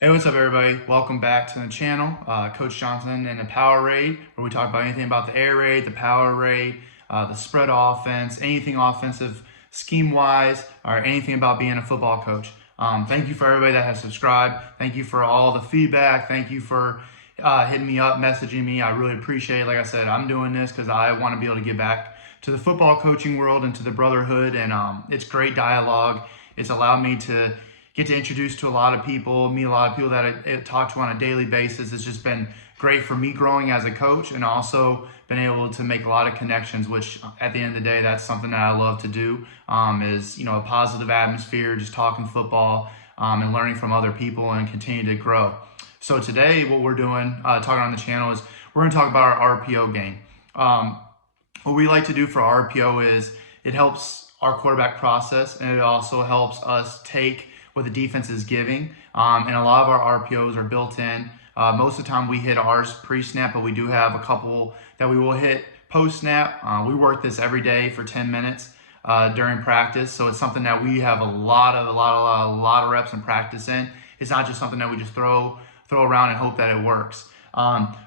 Hey, what's up, everybody? Welcome back to the channel. Coach Johnson and the Power Raid, where we talk about anything about the air raid, the power raid, the spread offense, anything offensive scheme-wise, or anything about being a football coach. Thank you for everybody that has subscribed. Thank you for all the feedback. Thank you for hitting me up, messaging me. I really appreciate it. Like I said, I'm doing this because I want to be able to give back to the football coaching world and to the brotherhood, and it's great dialogue. It's allowed me to get to introduce to a lot of people, meet a lot of people that I talk to on a daily basis. It's just been great for me growing as a coach, and also been able to make a lot of connections, which at the end of the day, that's something that I love to do, is a positive atmosphere, just talking football and learning from other people and continue to grow. So today what we're doing, talking on the channel, is we're going to talk about our RPO game. What we like to do for RPO is it helps our quarterback process, and it also helps us take what the defense is giving. And a lot of our RPOs are built in. Most of the time we hit ours pre-snap, but we do have a couple that we will hit post-snap. We work this every day for 10 minutes during practice. So it's something that we have a lot of reps and practice in. It's not just something that we just throw around and hope that it works.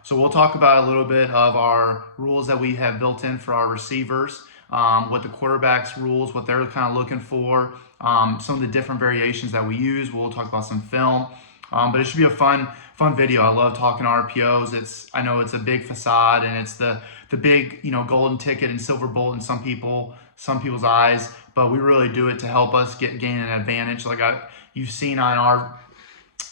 So we'll talk about a little bit of our rules that we have built in for our receivers, what the quarterback's rules, what they're kind of looking for, some of the different variations that we use. We'll talk about some film, but it should be a fun video. I love talking RPOs. I know it's a big facade, and it's the big golden ticket and silver bullet in some people's eyes, but we really do it to help us gain an advantage. Like you've seen on our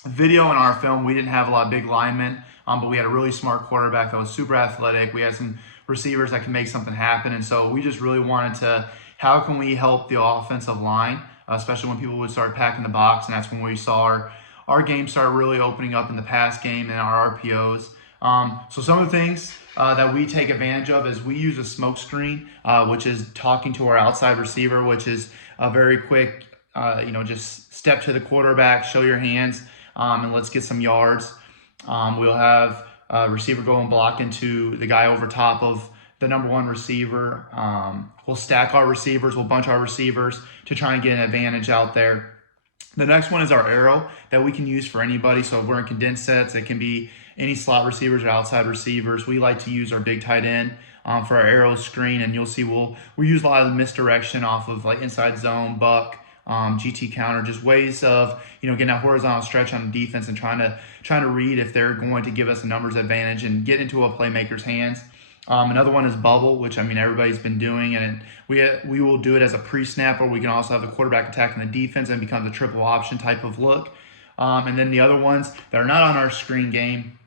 video and our film, we didn't have a lot of big linemen, but we had a really smart quarterback that was super athletic. We had some receivers that can make something happen, and so we just really wanted to, how can we help the offensive line, especially when people would start packing the box, and that's when we saw our game start really opening up in the pass game and our RPOs. So some of the things that we take advantage of is we use a smoke screen, which is talking to our outside receiver, which is a very quick, just step to the quarterback, show your hands, and let's get some yards. We'll have a receiver go and block into the guy over top of the number one receiver. We'll stack our receivers, we'll bunch our receivers to try and get an advantage out there. The next one is our arrow that we can use for anybody. So if we're in condensed sets, it can be any slot receivers or outside receivers. We like to use our big tight end for our arrow screen, and you'll see we use a lot of the misdirection off of like inside zone, buck, GT counter, just ways of getting that horizontal stretch on the defense and trying to read if they're going to give us a numbers advantage and get into a playmaker's hands. Another one is bubble, which everybody's been doing, and we will do it as a pre-snap, or we can also have the quarterback attacking the defense and become the triple option type of look. And then the other ones that are not on our screen game,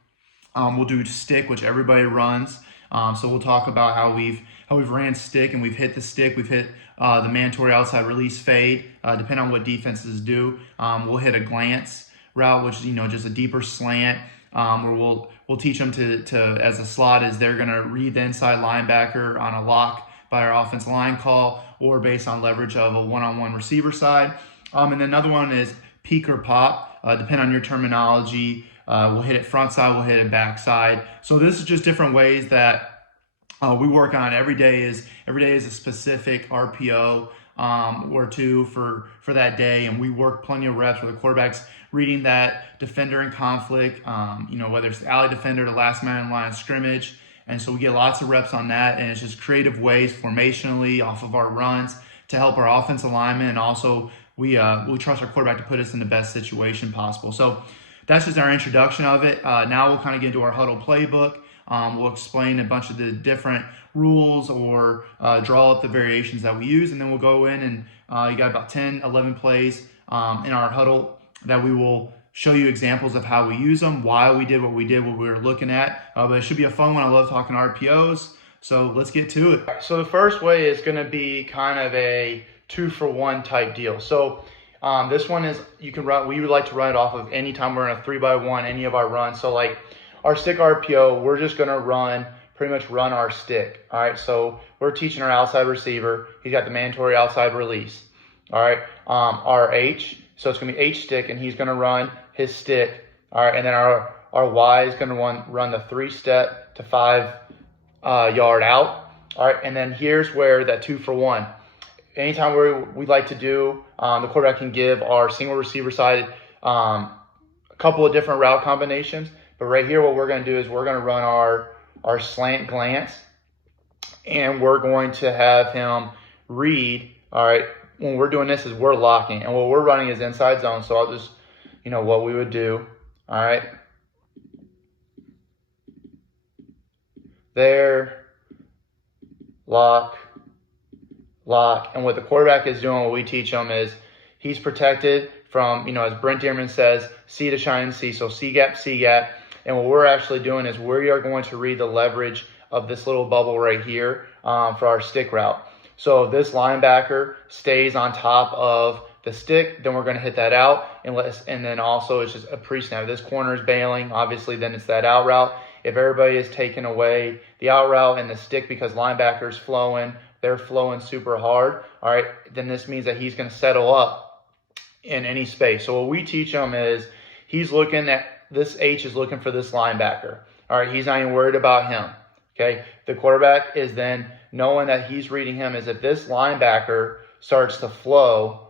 we'll do stick, which everybody runs. So we'll talk about how we've ran stick, and we've hit the stick. We've hit the mandatory outside release fade, depending on what defenses do. We'll hit a glance route, which is just a deeper slant, where we'll teach them to as a slot is they're gonna read the inside linebacker on a lock by our offensive line call, or based on leverage of a one-on-one receiver side. And then another one is peek or pop, depending on your terminology. We'll hit it front side, we'll hit it back side. So this is just different ways that we work on. Every day is a specific RPO or two for that day, and we work plenty of reps where the quarterback's reading that defender in conflict, whether it's the alley defender, the last man in line of scrimmage. And so we get lots of reps on that, and it's just creative ways formationally off of our runs to help our offensive linemen, and also we trust our quarterback to put us in the best situation possible. So that's just our introduction of it. Now we'll kind of get into our huddle playbook. We'll explain a bunch of the different rules, or draw up the variations that we use, and then we'll go in and you got about 10, 11 plays in our huddle that we will show you examples of how we use them, why we did what we were looking at. But it should be a fun one. I love talking RPOs. So let's get to it. So the first way is going to be kind of a 2-for-1 type deal. So this one is, we would like to run it off of any time we're in a 3-by-1, any of our runs. So like our stick RPO, we're just going to pretty much run our stick. All right, so we're teaching our outside receiver. He's got the mandatory outside release. All right, our H, so it's going to be H stick, and he's going to run his stick. All right, and then our Y is going to run the 3-step to 5-yard out. All right, and then here's where that 2-for-1. Anytime we like to do, the quarterback can give our single receiver side a couple of different route combinations. But right here, what we're going to do is we're going to run our slant glance, and we're going to have him read. All right, when we're doing this is we're locking, and what we're running is inside zone. So I'll just, what we would do. All right, there, lock, lock. And what the quarterback is doing, what we teach him is he's protected from, as Brent Dearman says, C to shine C. So C gap, C gap. And what we're actually doing is we are going to read the leverage of this little bubble right here for our stick route. So if this linebacker stays on top of the stick, then we're going to hit that out. And then also it's just a pre-snap. If this corner is bailing, obviously, then it's that out route. If everybody is taking away the out route and the stick because linebacker's flowing, they're flowing super hard, all right, then this means that he's going to settle up in any space. So what we teach him is he's looking at, this H is looking for this linebacker. All right, he's not even worried about him. Okay, the quarterback is then knowing that he's reading him is if this linebacker starts to flow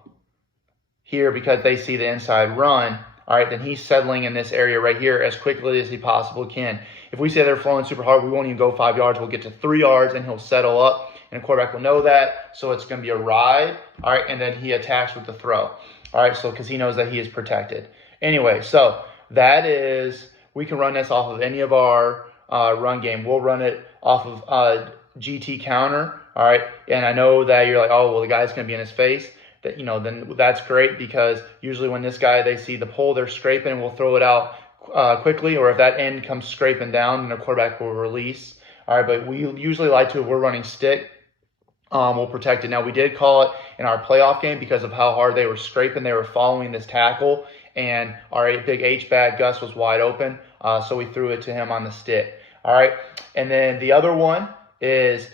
here because they see the inside run, all right, then he's settling in this area right here as quickly as he possibly can. If we say they're flowing super hard, we won't even go 5 yards. We'll get to 3 yards and he'll settle up, and the quarterback will know that. So it's going to be a ride, all right, and then he attacks with the throw. All right, so because he knows that he is protected. Anyway, so that is, we can run this off of any of our run game. We'll run it off of GT counter, all right? And I know that you're like, oh, well, the guy's going to be in his face. That, then that's great, because usually when this guy, they see the pole, they're scraping, we'll throw it out quickly, or if that end comes scraping down, then the quarterback will release. All right, but we usually like to, if we're running stick, we'll protect it. Now, we did call it in our playoff game because of how hard they were scraping. They were following this tackle, and our big H-back, Gus, was wide open, so we threw it to him on the stick. All right, and then the other one is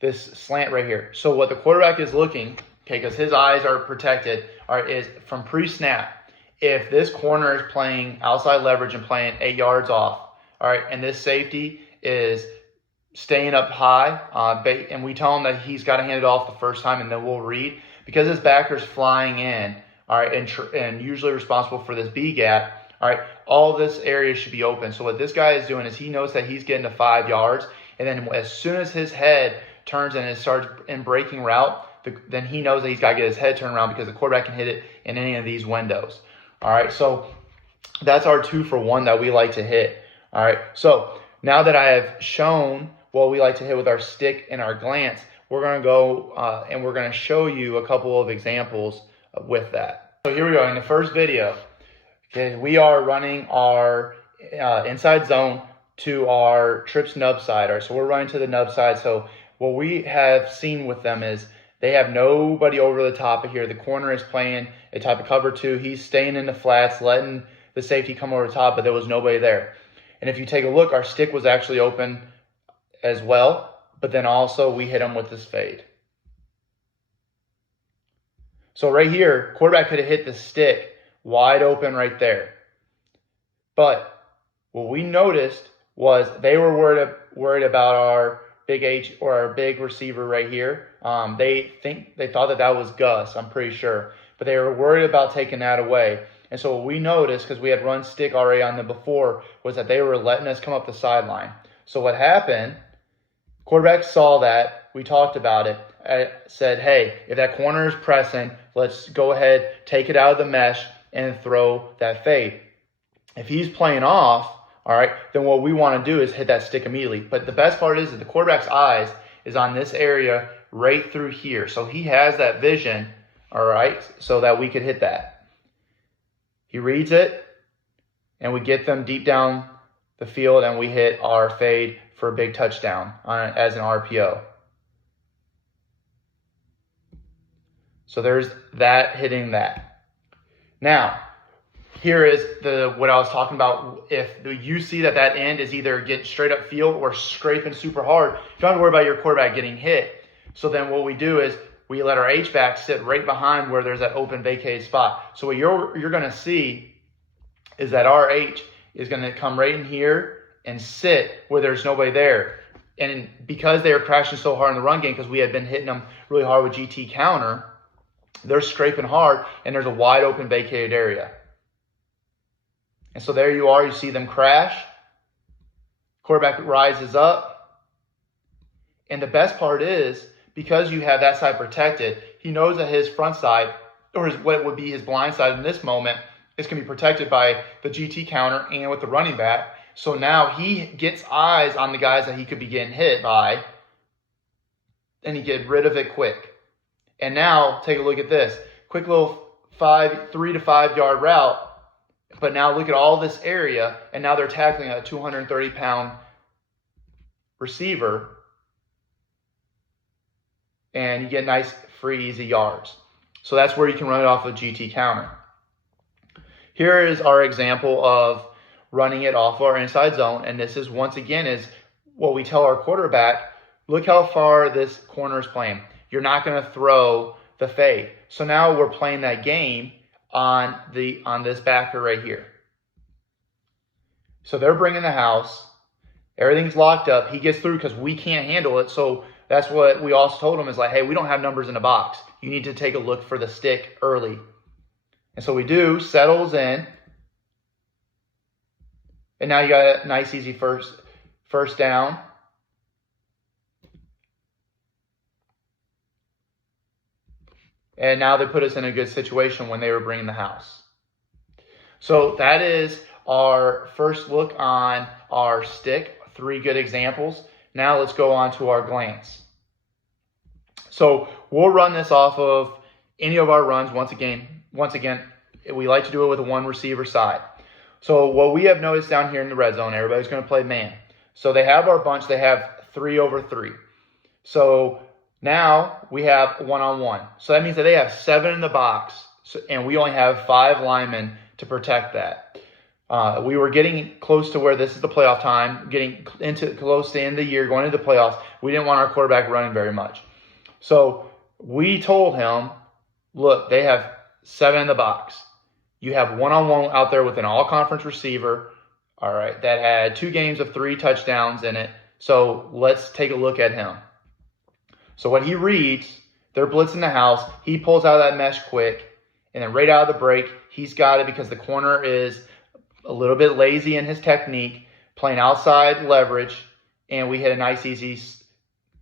this slant right here. So what the quarterback is looking, okay, because his eyes are protected, all right, is from pre-snap. If this corner is playing outside leverage and playing 8 yards off, all right, and this safety is staying up high, and we tell him that he's got to hand it off the first time, and then we'll read. Because his backer's flying in, all right, and usually responsible for this B gap, all right, all this area should be open. So what this guy is doing is he knows that he's getting to 5 yards, and then as soon as his head turns and it starts in breaking route, then he knows that he's got to get his head turned around, because the quarterback can hit it in any of these windows. All right, so that's our 2-for-1 that we like to hit. All right, so now that I have shown what we like to hit with our stick and our glance, we're going to go and we're going to show you a couple of examples with that. So here we go. In the first video, okay, we are running our inside zone to our trips nub side. All right, so we're running to the nub side. So what we have seen with them is they have nobody over the top of here. The corner is playing a type of cover 2. He's staying in the flats, letting the safety come over the top, but there was nobody there. And if you take a look, our stick was actually open as well, but then also we hit him with this fade. So right here, quarterback could have hit the stick wide open right there. But what we noticed was they were worried about our big H, or our big receiver right here. They thought that was Gus, I'm pretty sure, but they were worried about taking that away. And so what we noticed, because we had run stick already on them before, was that they were letting us come up the sideline. So what happened, quarterback saw that, we talked about it, said, hey, if that corner is pressing, let's go ahead, take it out of the mesh, and throw that fade. If he's playing off, all right, then what we want to do is hit that stick immediately. But the best part is that the quarterback's eyes is on this area right through here. So he has that vision, all right, so that we could hit that. He reads it, and we get them deep down the field, and we hit our fade for a big touchdown as an RPO. So there's that, hitting that. Now, here is what I was talking about. If you see that end is either getting straight up field or scraping super hard, you don't have to worry about your quarterback getting hit. So then what we do is we let our H-back sit right behind where there's that open vacated spot. So what you're going to see is that our H is going to come right in here and sit where there's nobody there. And because they are crashing so hard in the run game, because we had been hitting them really hard with GT counter, they're scraping hard, and there's a wide open vacated area. And so there you are, you see them crash. Quarterback rises up. And the best part is, because you have that side protected, he knows that his front side, or what would be his blind side in this moment, is going to be protected by the GT counter and with the running back. So now he gets eyes on the guys that he could be getting hit by, and he get rid of it quick. And now take a look at this. Quick little 3 to 5 yard route. But now look at all this area, and now they're tackling a 230-pound receiver, and you get nice, free, easy yards. So that's where you can run it off of GT counter. Here is our example of running it off our inside zone, and this is, once again, is what we tell our quarterback. Look how far this corner is playing. You're not going to throw the fade. So now we're playing that game on this backer right here. So they're bringing the house. Everything's locked up. He gets through because we can't handle it. So that's what we also told him, is like, hey, we don't have numbers in the box. You need to take a look for the stick early. And so we do, settles in. And now you got a nice, easy first down. And now they put us in a good situation when they were bringing the house. So that is our first look on our stick. 3 good examples. Now let's go on to our glance. So we'll run this off of any of our runs. Once again, we like to do it with a 1 receiver side. So what we have noticed down here in the red zone, everybody's going to play man. So they have our bunch. They have 3 over 3. So now we have 1-on-1. So that means that they have 7 in the box, and we only have 5 linemen to protect that. We were getting close to where this is the playoff time, getting into close to the end of the year, going into the playoffs. We didn't want our quarterback running very much. So we told him, look, they have 7 in the box. You have 1-on-1 out there with an all-conference receiver, all right, that had 2 games of 3 touchdowns in it. So let's take a look at him. So what he reads, they're blitzing the house. He pulls out of that mesh quick, and then right out of the break, he's got it because the corner is a little bit lazy in his technique, playing outside leverage, and we hit a nice, easy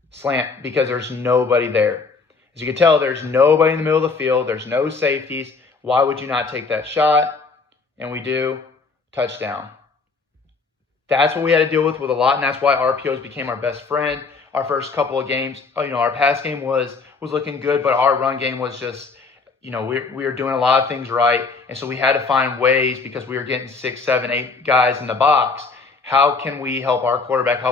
slant because there's nobody there. As you can tell, there's nobody in the middle of the field. There's no safeties. Why would you not take that shot? And we do. Touchdown. That's what we had to deal with a lot, and that's why RPOs became our best friend. Our first couple of games, our pass game was looking good, but our run game was just, we were doing a lot of things right. And so we had to find ways, because we were getting 6, 7, 8 guys in the box. How can we help our quarterback,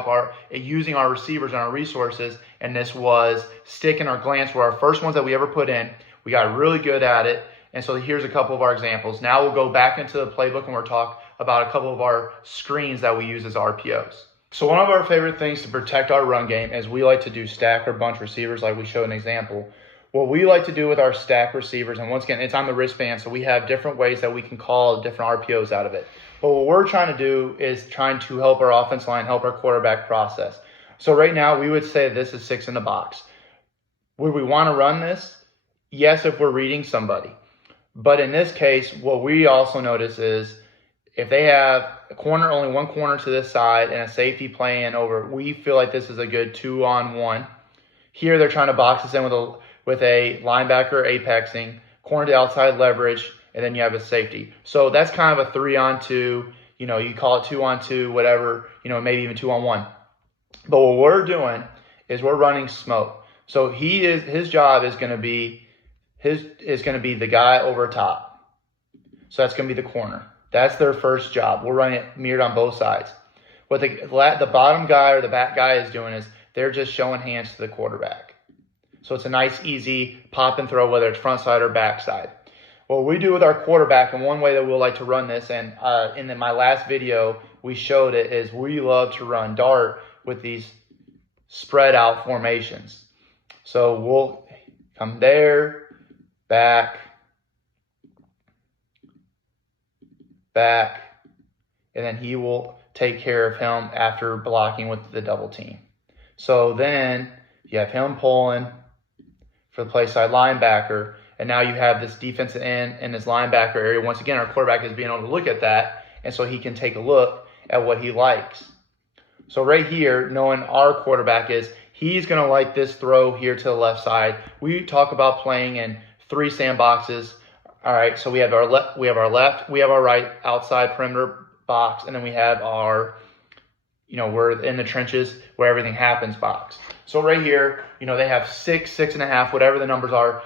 using our receivers and our resources? And this was stick and our glance were our first ones that we ever put in. We got really good at it. And so here's a couple of our examples. Now we'll go back into the playbook and we'll talk about a couple of our screens that we use as RPOs. So one of our favorite things to protect our run game is we like to do stack or bunch receivers, like we showed an example. What we like to do with our stack receivers, and once again, it's on the wristband, so we have different ways that we can call different RPOs out of it. But what we're trying to do is trying to help our offense line, help our quarterback process. So right now, we would say this is 6 in the box. Would we want to run this? Yes, if we're reading somebody. But in this case, what we also notice is if they have a corner, only 1 corner to this side and a safety playing over, we feel like this is a good 2-on-1. Here they're trying to box us in with a linebacker apexing, corner to outside leverage, and then you have a safety. So that's kind of a 3-on-2, you call it 2-on-2, whatever, maybe even 2-on-1. But what we're doing is we're running smoke. So his job is going to be the guy over top. So that's going to be the corner. That's their first job. We're running it mirrored on both sides. What the bottom guy or the back guy is doing is they're just showing hands to the quarterback. So it's a nice, easy pop and throw, whether it's front side or back side. What we do with our quarterback, and one way that we'll like to run this, and in my last video we showed it, is we love to run dart with these spread out formations. So we'll come there, back, and then he will take care of him after blocking with the double team. So then you have him pulling for the play side linebacker, and now you have this defensive end in this linebacker area. Once again, our quarterback is being able to look at that and so he can take a look at what he likes. So right here, knowing our quarterback is, he's going to like this throw here to the left side. We talk about playing in 3 sandboxes. All right, so we have our left, we have our right outside perimeter box, and then we have our, we're in the trenches where everything happens box. So right here, they have 6, 6.5, whatever the numbers are.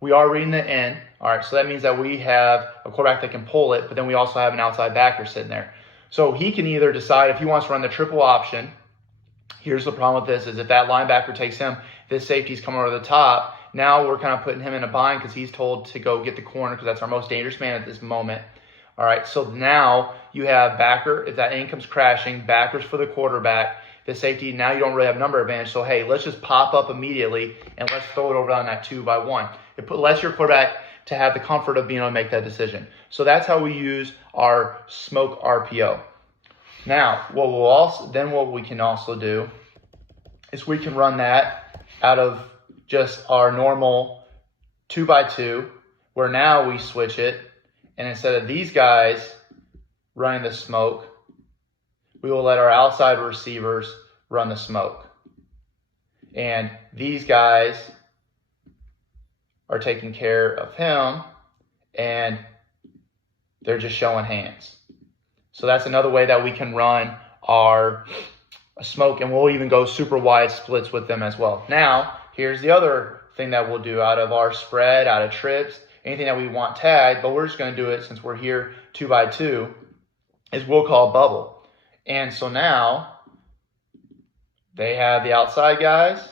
We are reading the end. All right, so that means that we have a quarterback that can pull it, but then we also have an outside backer sitting there. So he can either decide if he wants to run the triple option. Here's the problem with this is if that linebacker takes him, this safety's coming over the top. Now we're kind of putting him in a bind because he's told to go get the corner because that's our most dangerous man at this moment. All right, so now you have backer. If that end comes crashing, backers for the quarterback. The safety, now you don't really have number advantage. So, hey, let's just pop up immediately and let's throw it over on that 2-by-1. It lets your quarterback to have the comfort of being able to make that decision. So that's how we use our smoke RPO. Now, what we can also do is we can run that out of just our normal 2-by-2, where now we switch it, and instead of these guys running the smoke, we will let our outside receivers run the smoke. And these guys are taking care of him, and they're just showing hands. So that's another way that we can run our smoke, and we'll even go super wide splits with them as well. Now, here's the other thing that we'll do out of our spread, out of trips, anything that we want tagged, but we're just going to do it since we're here 2-by-2, is we'll call bubble. And so now they have the outside guys,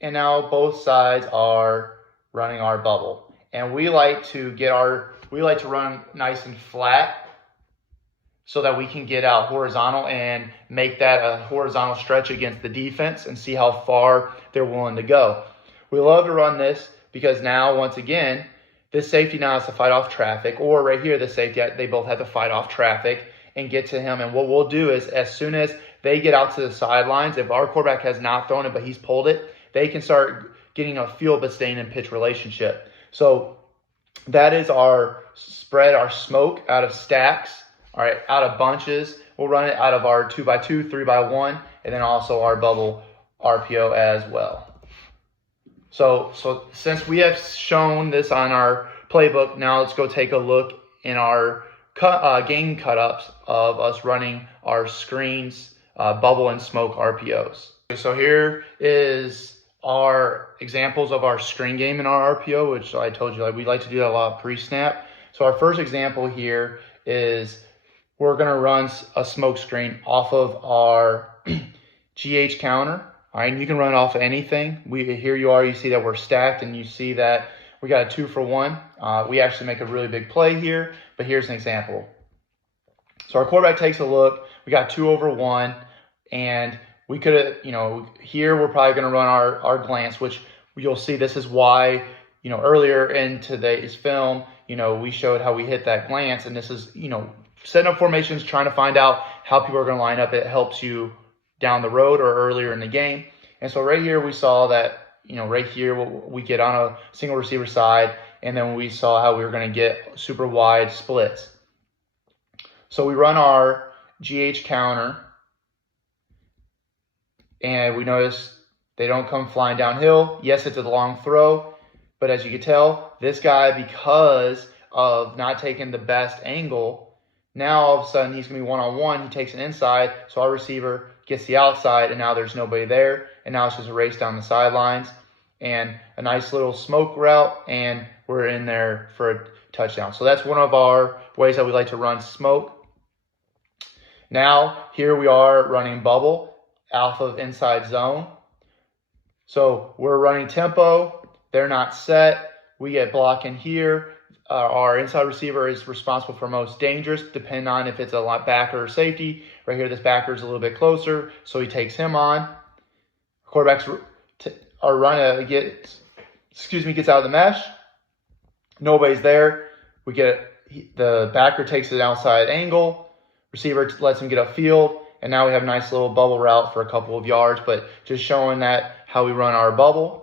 and now both sides are running our bubble. And we like to run nice and flat so that we can get out horizontal and make that a horizontal stretch against the defense and see how far they're willing to go. We love to run this because now, once again, this safety now has to fight off traffic, or right here, the safety, they both have to fight off traffic and get to him. And what we'll do is as soon as they get out to the sidelines, if our quarterback has not thrown it but he's pulled it, they can start getting a field but staying in pitch relationship. So that is our spread, our smoke out of stacks, all right, out of bunches. We'll run it out of our 2-by-2, 3-by-1, and then also our bubble RPO as well. So since we have shown this on our playbook, now let's go take a look in our game cut-ups of us running our screens, bubble and smoke RPOs. So here is our examples of our screen game in our RPO, which I told you we like to do that a lot pre-snap. So our first example here is we're going to run a smoke screen off of our GH counter. All right, and you can run it off of anything. Here you see that we're stacked, and you see that we got a 2-for-1. We actually make a really big play here, but here's an example. So our quarterback takes a look. We got 2-over-1, and we could have, here we're probably going to run our glance, which you'll see this is why, earlier in today's film, we showed how we hit that glance, and this is, setting up formations, trying to find out how people are going to line up. It helps you down the road or earlier in the game. And so right here we saw that, right here we get on a single receiver side, and then we saw how we were going to get super wide splits. So we run our GH counter, and we notice they don't come flying downhill. Yes, it's a long throw, but as you can tell, this guy, because of not taking the best angle, now all of a sudden he's going to be one-on-one. He takes an inside, so our receiver gets the outside, and now there's nobody there, and now it's just a race down the sidelines and a nice little smoke route, and we're in there for a touchdown. So that's one of our ways that we like to run smoke. Now here we are running bubble alpha of inside zone. So we're running tempo. They're not set. We get blocking here. Our inside receiver is responsible for most dangerous, depending on if it's a backer or safety. Right here, this backer is a little bit closer, so he takes him on. Quarterbacks are running, gets out of the mesh. Nobody's there. We get the backer takes an outside angle. Receiver lets him get upfield, and now we have a nice little bubble route for a couple of yards, but just showing that how we run our bubble.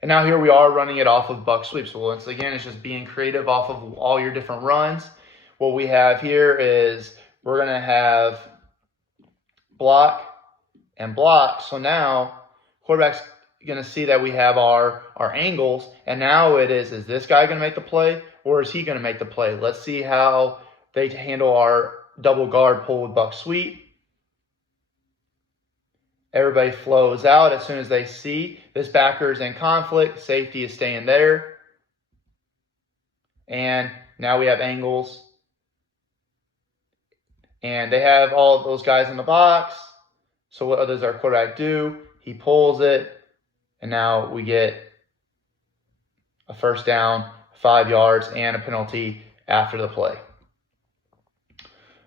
And now here we are running it off of buck sweep. So once again, it's just being creative off of all your different runs. what we have here is we're going to have block and block. So now quarterback's going to see that we have our angles, and now is this guy going to make the play, or is he going to make the play? Let's see how they handle our double guard pull with buck sweep. Everybody flows out as soon as they see this backer is in conflict. Safety is staying there. And now we have angles. And they have all of those guys in the box. So what does our quarterback do? He pulls it. And now we get a first down, 5 yards, and a penalty after the play.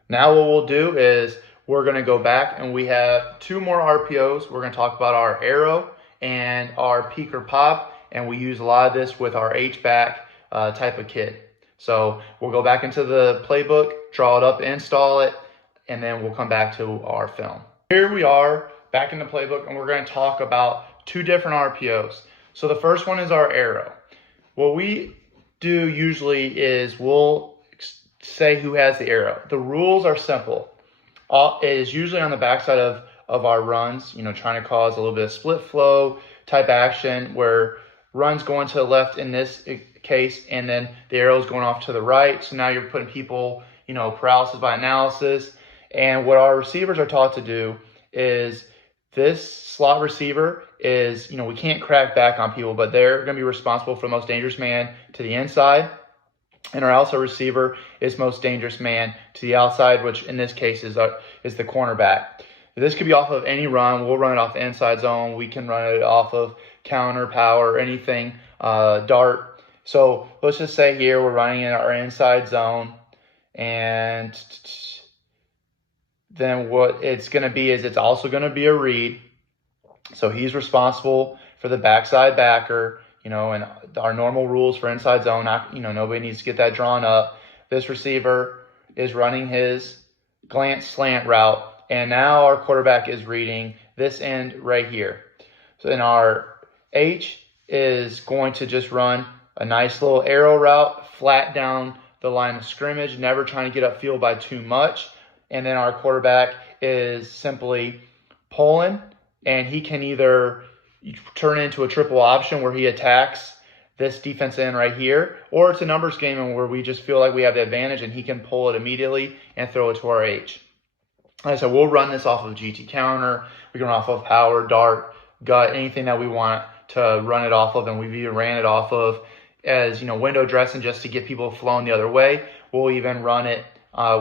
Now what we'll do is we're going to go back, and we have 2 more RPOs. We're going to talk about our arrow and our peek or pop, and we use a lot of this with our H-back type of kit. So we'll go back into the playbook, draw it up, install it, and then we'll come back to our film. Here we are back in the playbook, and we're going to talk about 2 different RPOs. So the first one is our arrow. What we do usually is we'll say who has the arrow. The rules are simple. It is usually on the backside of our runs, trying to cause a little bit of split flow type action where runs going to the left in this case, and then the arrow is going off to the right. So now you're putting people, paralysis by analysis. And what our receivers are taught to do is this slot receiver is, we can't crack back on people, but they're going to be responsible for the most dangerous man to the inside. And our outside receiver is most dangerous man to the outside, which in this case is the cornerback. This could be off of any run. We'll run it off the inside zone. We can run it off of counter, power, anything, dart. So let's just say here we're running in our inside zone. And then what it's going to be is it's also going to be a read. So he's responsible for the backside backer. And our normal rules for inside zone, nobody needs to get that drawn up. This receiver is running his glance slant route, and now our quarterback is reading this end right here. So then our H is going to just run a nice little arrow route, flat down the line of scrimmage, never trying to get upfield by too much. And then our quarterback is simply pulling, and he can either turn into a triple option where he attacks this defense end right here, or it's a numbers game and where we just feel like we have the advantage and he can pull it immediately and throw it to our H. Like I said, we'll run this off of GT counter. We can run off of power, dart, gut, anything that we want to run it off of, and we've even ran it off of as window dressing just to get people flowing the other way. We'll even run it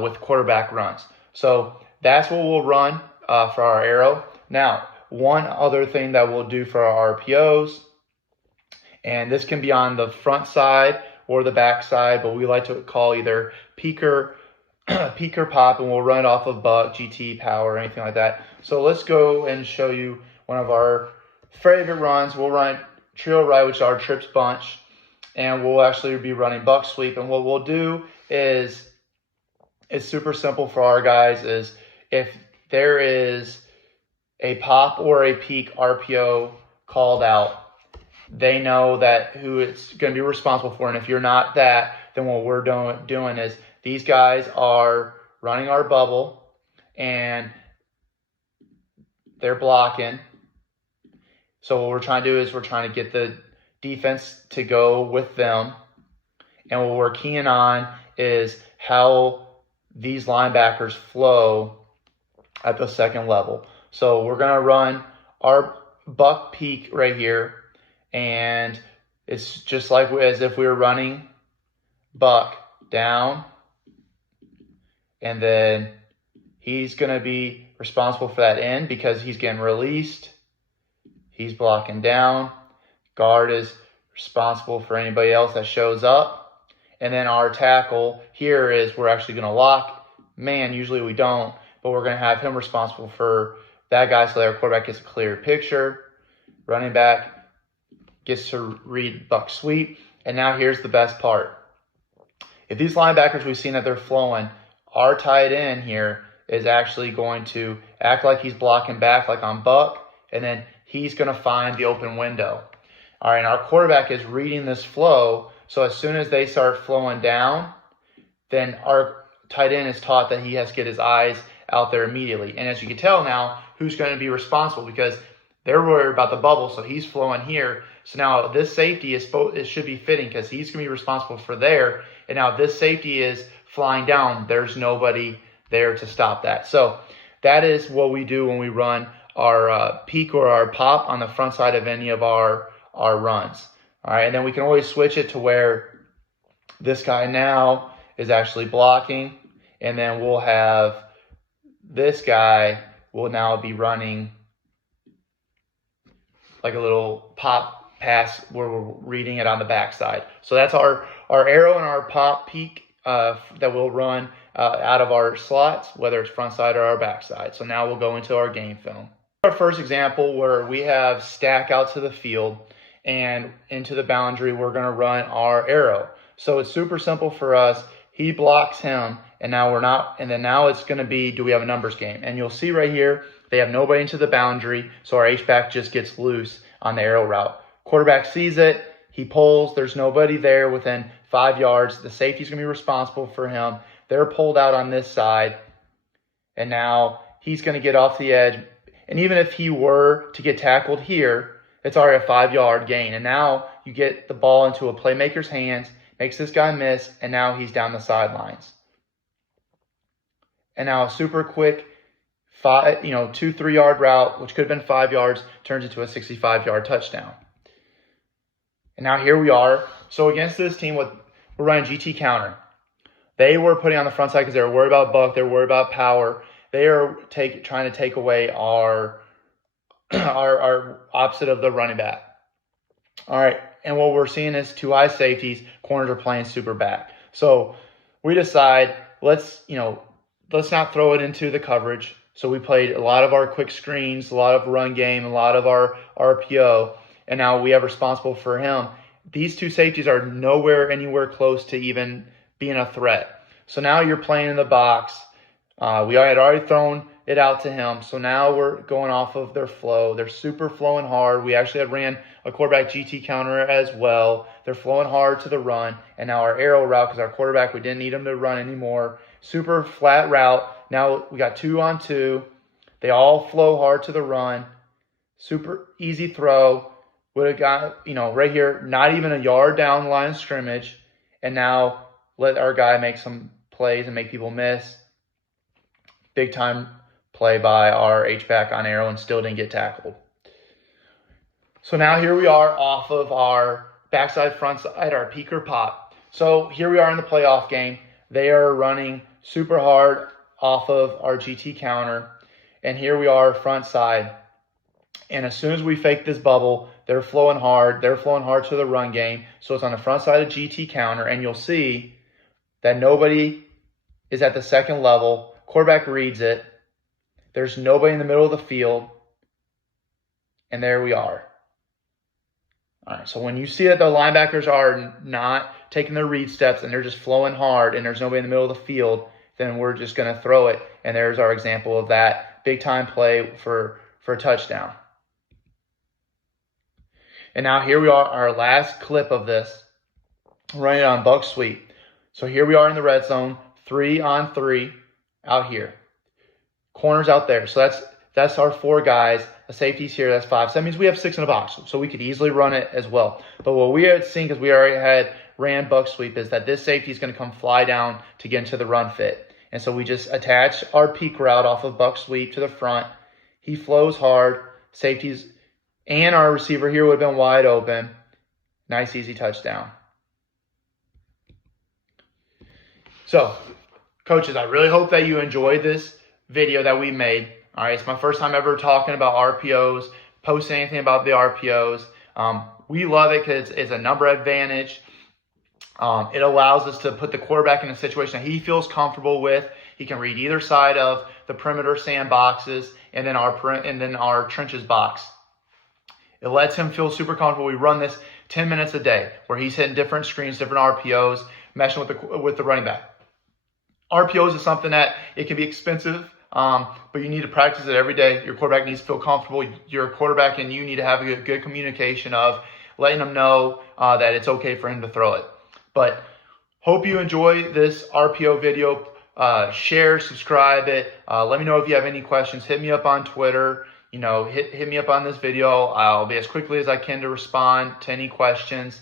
with quarterback runs. So that's what we'll run for our arrow. Now, one other thing that we'll do for our RPOs, and this can be on the front side or the back side, but we like to call either peeker pop, and we'll run it off of buck, GT, power, anything like that. So let's go and show you one of our favorite runs. We'll run trio right, which is our trips bunch, and we'll actually be running buck sweep. And what we'll do is, it's super simple for our guys, is if there is a pop or a peek RPO called out, they know that who it's going to be responsible for. And if you're not that, then what we're doing is these guys are running our bubble and they're blocking. So what we're trying to do is we're trying to get the defense to go with them. And what we're keying on is how these linebackers flow at the second level. So we're going to run our buck peek right here, and it's just like as if we were running buck down, and then he's going to be responsible for that end because he's getting released. He's blocking down. Guard is responsible for anybody else that shows up. And then our tackle here is we're actually going to lock man. Usually we don't, but we're going to have him responsible for that guy so that our quarterback gets a clear picture. Running back gets to read buck sweep. And now here's the best part. If these linebackers, we've seen that they're flowing, our tight end here is actually going to act like he's blocking back like on buck, and then he's going to find the open window. All right, and our quarterback is reading this flow, so as soon as they start flowing down, then our tight end is taught that he has to get his eyes out there immediately. And as you can tell now, who's going to be responsible, because they're worried about the bubble, so he's flowing here. So now this safety it should be fitting, because he's going to be responsible for there. And now this safety is flying down. There's nobody there to stop that. So that is what we do when we run our peek or our pop on the front side of any of our runs. All right, and then we can always switch it to where this guy now is actually blocking, and then we'll have this guy will now be running like a little pop pass where we're reading it on the backside. So that's our arrow and our pop peek that we'll run out of our slots, whether it's front side or our backside. So now we'll go into our game film. Our first example where we have stack out to the field, and into the boundary we're going to run our arrow. So it's super simple for us. He blocks him, and now we're not, and then now it's going to be, do we have a numbers game? And you'll see right here, they have nobody into the boundary, so our H-back just gets loose on the arrow route. Quarterback sees it, he pulls, there's nobody there within 5 yards. The safety's going to be responsible for him. They're pulled out on this side, and now he's going to get off the edge. And even if he were to get tackled here, it's already a 5-yard gain. And now you get the ball into a playmaker's hands, makes this guy miss, and now he's down the sidelines. And now a super quick 2-3 yard route, which could have been 5 yards, turns into a 65-yard touchdown. And now here we are. So against this team, we're running GT counter. They were putting on the front side because they were worried about buck, they were worried about power. They are trying to take away our opposite of the running back. All right, and what we're seeing is 2 high safeties. Corners are playing super back. So we decide let's not throw it into the coverage. So we played a lot of our quick screens, a lot of run game, a lot of our RPO, and now we have responsible for him. These 2 safeties are anywhere close to even being a threat. So now you're playing in the box. We had already thrown it out to him, so now we're going off of their flow. They're super flowing hard. We actually had ran a quarterback GT counter as well. They're flowing hard to the run, and now our arrow route, because our quarterback, we didn't need him to run anymore. Super flat route. Now we got 2-on-2. They all flow hard to the run. Super easy throw. Would have got, right here, not even a yard down the line of scrimmage, and now let our guy make some plays and make people miss. Big time play by our H-back on arrow, and still didn't get tackled. So now here we are off of our backside, front side, our peek or pop. So here we are in the playoff game. They are running super hard off of our GT counter, and here we are front side. And as soon as we fake this bubble, they're flowing hard. They're flowing hard to the run game. So it's on the front side of GT counter, and you'll see that nobody is at the second level. Quarterback reads it. There's nobody in the middle of the field. And there we are. All right, so when you see that the linebackers are not taking their read steps and they're just flowing hard and there's nobody in the middle of the field, then we're just going to throw it. And there's our example of that big time play for a touchdown. And now here we are, our last clip of this, running on buck sweep. So here we are in the red zone, 3-on-3 out here. Corners out there. So that's our 4 guys. The safety's here, that's 5. So that means we have 6 in the box. So we could easily run it as well. But what we had seen, because we already had ran buck sweep, is that this safety is going to come fly down to get into the run fit. And so we just attach our peek route off of buck sweep to the front. He flows hard. Safeties and our receiver here would have been wide open. Nice, easy touchdown. So, coaches, I really hope that you enjoyed this video that we made. All right, it's my first time ever talking about RPOs, posting anything about the RPOs. We love it because it's a number advantage. It allows us to put the quarterback in a situation that he feels comfortable with. He can read either side of the perimeter sandboxes and then our trenches box. It lets him feel super comfortable. We run this 10 minutes a day where he's hitting different screens, different RPOs, meshing with the running back. RPOs is something that it can be expensive, but you need to practice it every day. Your quarterback needs to feel comfortable. Your quarterback and you need to have a good communication of letting them know that it's okay for him to throw it. But hope you enjoy this RPO video. share, subscribe it. Let me know if you have any questions. Hit me up on Twitter. Hit me up on this video. I'll be as quickly as I can to respond to any questions.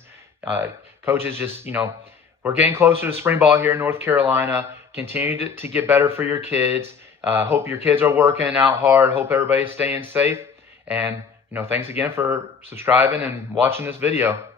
Coaches, just, we're getting closer to spring ball here in North Carolina. Continue to get better for your kids. Hope your kids are working out hard. Hope everybody's staying safe. And, thanks again for subscribing and watching this video.